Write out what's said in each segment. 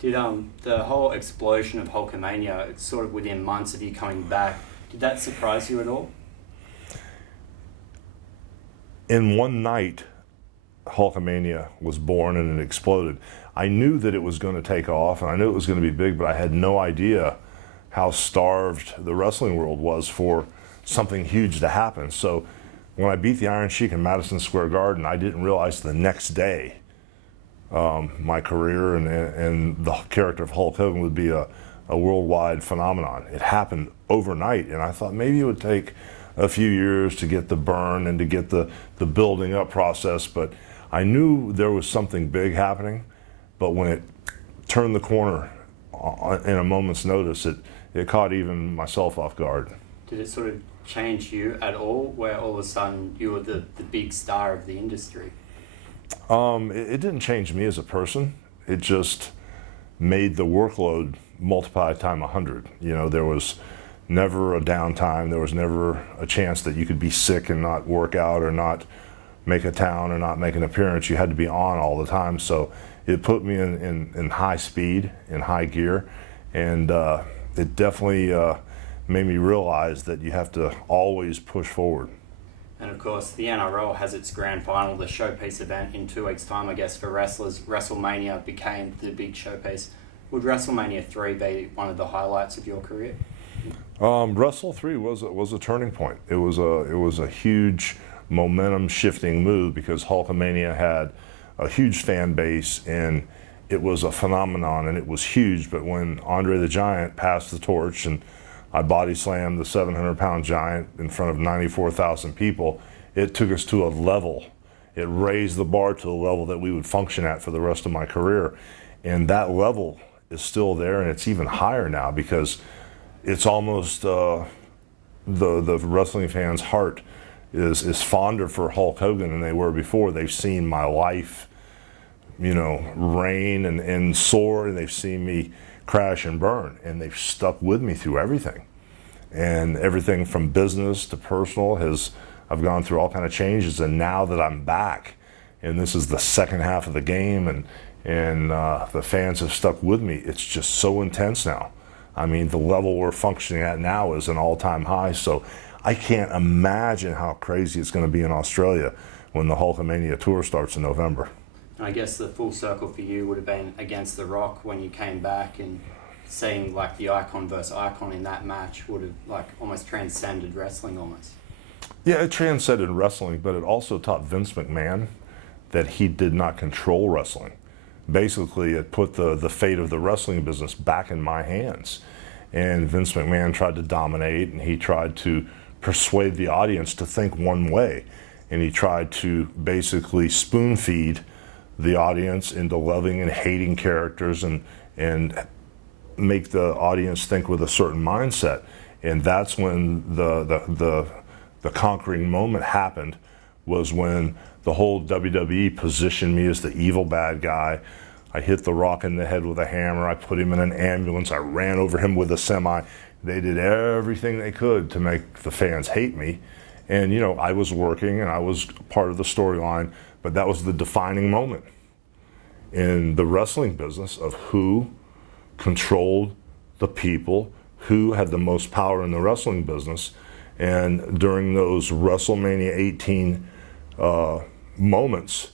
Did the whole explosion of Hulkamania, it's sort of within months of you coming back, did that surprise you at all? In one night, Hulkamania was born and it exploded. I knew that it was going to take off and I knew it was going to be big, but I had no idea how starved the wrestling world was for something huge to happen. So when I beat the Iron Sheik in Madison Square Garden, I didn't realize the next day my career and the character of Hulk Hogan would be a worldwide phenomenon. It happened overnight, and I thought maybe it would take a few years to get the burn and to get the building up process, but I knew there was something big happening. But when it turned the corner in a moment's notice, it caught even myself off guard. Did it sort of change you at all, where all of a sudden you were the big star of the industry? It didn't change me as a person. It just made the workload multiply times 100. You know, there was never a downtime. There was never a chance that you could be sick and not work out or not make a town or not make an appearance. You had to be on all the time. So it put me in high speed, in high gear, and it definitely made me realize that you have to always push forward. And of course, the NRL has its grand final, the showpiece event in 2 weeks' time, I guess, for wrestlers. Wrestlemania became the big showpiece. Would Wrestlemania 3 be one of the highlights of your career? Wrestle 3 was a turning point. It was a huge momentum shifting move because Hulkamania had a huge fan base and it was a phenomenon and it was huge. But when Andre the Giant passed the torch and I body slammed the 700-pound giant in front of 94,000 people, it took us to a level. It raised the bar to a level that we would function at for the rest of my career. And that level is still there, and it's even higher now because it's almost the wrestling fans' heart is fonder for Hulk Hogan than they were before. They've seen my life, you know, reign and soar, and they've seen me crash and burn, and they've stuck with me through everything. And everything from business to personal I've gone through all kind of changes, and now that I'm back, and this is the second half of the game, and the fans have stuck with me, it's just so intense now. I mean, the level we're functioning at now is an all-time high, so I can't imagine how crazy it's going to be in Australia when the Hulkamania tour starts in November. I guess the full circle for you would have been against The Rock when you came back, and seeing like the icon versus icon in that match would have like almost transcended wrestling almost. Yeah, it transcended wrestling, but it also taught Vince McMahon that he did not control wrestling. Basically, it put the fate of the wrestling business back in my hands. And Vince McMahon tried to dominate, and he tried to persuade the audience to think one way. And he tried to basically spoon feed the audience into loving and hating characters and make the audience think with a certain mindset. And that's when the conquering moment happened, was when the whole WWE positioned me as the evil bad guy. I hit The Rock in the head with a hammer. I put him in an ambulance. I ran over him with a semi. They did everything they could to make the fans hate me. And, you know, I was working and I was part of the storyline, but that was the defining moment in the wrestling business of who controlled the people, who had the most power in the wrestling business. And during those Wrestlemania 18 moments,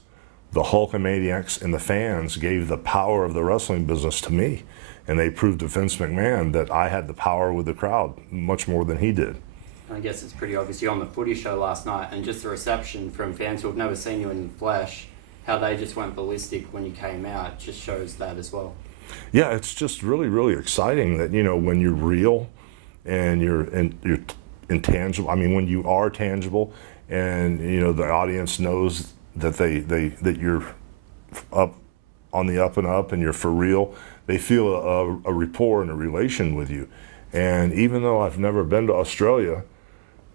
the Hulkamaniacs and the fans gave the power of the wrestling business to me. And they proved to Vince McMahon that I had the power with the crowd much more than he did. I guess it's pretty obvious. You're on the footy show last night, and just the reception from fans who have never seen you in the flesh, how they just went ballistic when you came out, just shows that as well. Yeah, it's just really, really exciting that, you know, when you're real and you're intangible. I mean, when you are tangible, and you know the audience knows that that you're up on the up and up, and you're for real. They feel a rapport and a relation with you. And even though I've never been to Australia,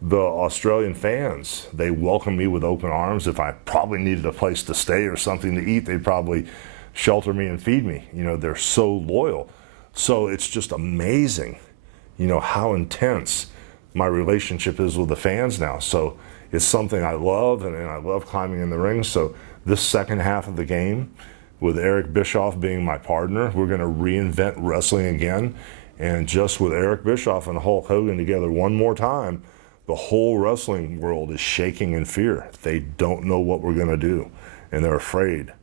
the Australian fans, they welcome me with open arms. If I probably needed a place to stay or something to eat, they'd probably shelter me and feed me. You know, they're so loyal. So it's just amazing, you know, how intense my relationship is with the fans now. So it's something I love, and I love climbing in the ring. So this second half of the game with Eric Bischoff being my partner, we're going to reinvent wrestling again. And just with Eric Bischoff and Hulk Hogan together one more time, the whole wrestling world is shaking in fear. They don't know what we're going to do, and they're afraid.